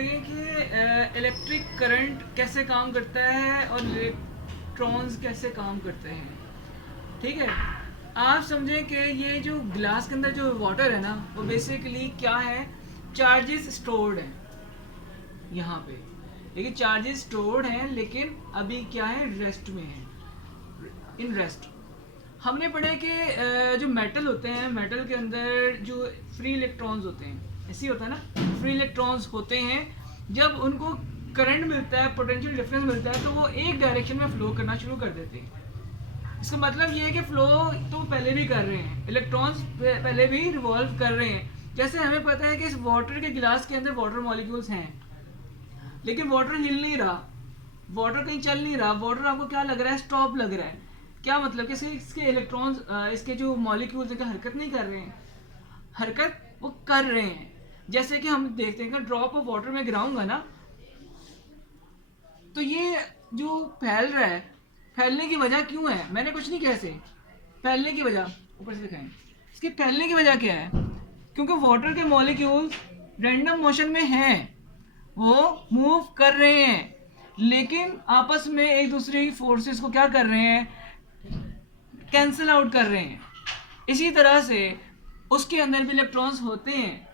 लगे कि electric current कैसे काम करता है और इलेक्ट्रॉन्स कैसे काम करते हैं। ठीक है, आप समझें कि ये जो ग्लास के अंदर जो वाटर है ना, वो बेसिकली क्या है, चार्जेस स्टोर्ड हैं यहाँ पे। देखिए चार्जेस स्टोर्ड हैं, लेकिन अभी क्या है, रेस्ट में है, इन रेस्ट। हमने पढ़ा कि जो मेटल होते हैं, मेटल के अंदर जो फ्री इलेक्ट्रॉन्स होते हैं, ऐसे ही होता है ना, फ्री इलेक्ट्रॉन्स होते हैं। जब उनको करंट मिलता है, पोटेंशियल डिफरेंस मिलता है, तो वो एक डायरेक्शन में फ्लो करना शुरू कर देते हैं। इसका मतलब ये है कि फ्लो तो पहले भी कर रहे हैं, इलेक्ट्रॉन्स पहले भी रिवॉल्व कर रहे हैं। जैसे हमें पता है कि इस वाटर के गिलास के अंदर वाटर मॉलिक्यूल्स हैं, लेकिन वाटर हिल नहीं रहा, वाटर कहीं चल नहीं रहा, वाटर आपको क्या लग रहा है, स्टॉप लग रहा है। क्या मतलब कि इसके इलेक्ट्रॉन्स, इसके जो मॉलिक्यूल्स हैं, हरकत नहीं कर रहे हैं, हरकत वो कर रहे हैं। जैसे कि हम देखते हैं कि ड्रॉप ऑफ वाटर में गिराऊंगा ना, तो ये जो फैल रहा है, फैलने की वजह क्यों है, मैंने कुछ नहीं कहा से फैलने की वजह ऊपर से दिखाएं। इसके फैलने की वजह क्या है, क्योंकि वाटर के मॉलिक्यूल्स रैंडम मोशन में हैं, वो मूव कर रहे हैं, लेकिन आपस में एक दूसरे की फोर्सेस को क्या कर रहे हैं, कैंसिल आउट कर रहे हैं। इसी तरह से उसके अंदर भी इलेक्ट्रॉन्स होते हैं,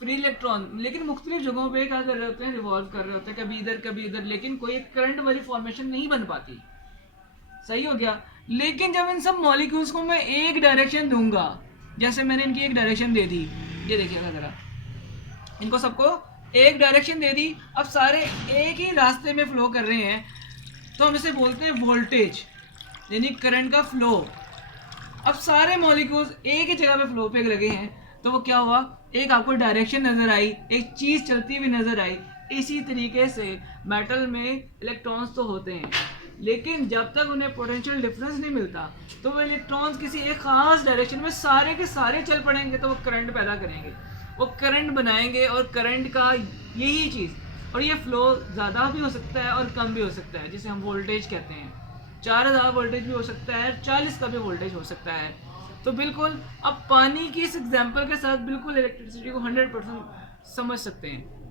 फ्री इलेक्ट्रॉन, लेकिन मुख्तलिफ जगहों पे क्या कर रहे होते हैं, रिवॉल्व कर रहे होते हैं, कभी इधर कभी इधर, लेकिन कोई करंट वाली फॉर्मेशन नहीं बन पाती। सही हो गया। लेकिन जब इन सब मॉलिक्यूल्स को मैं एक डायरेक्शन दूंगा, जैसे मैंने इनकी एक डायरेक्शन दे दी, ये देखिएगा जरा, इनको सबको एक डायरेक्शन दे दी, अब सारे एक ही रास्ते में फ्लो कर रहे हैं, तो हम इसे बोलते हैं वोल्टेज, यानी करंट का फ्लो। अब सारे मॉलिक्यूल्स एक ही जगह पे फ्लो पे लगे हैं, तो वो क्या हुआ, एक आपको डायरेक्शन नजर आई, एक चीज चलती हुई नजर आई। इसी तरीके से मेटल में इलेक्ट्रॉन्स तो होते हैं, लेकिन जब तक उन्हें पोटेंशियल डिफरेंस नहीं मिलता, तो वो इलेक्ट्रॉन्स किसी एक खास डायरेक्शन में सारे के सारे चल पड़ेंगे, तो वो करंट पैदा करेंगे, वो करंट बनाएंगे। और करंट का यही चीज़, और ये फ्लो ज़्यादा भी हो सकता है और कम भी हो सकता है, जिसे हम वोल्टेज कहते हैं। 4000 वोल्टेज भी हो सकता है, 40 का भी वोल्टेज हो सकता है। तो बिल्कुल अब पानी की इस एग्जांपल के साथ बिल्कुल इलेक्ट्रिसिटी को 100% समझ सकते हैं।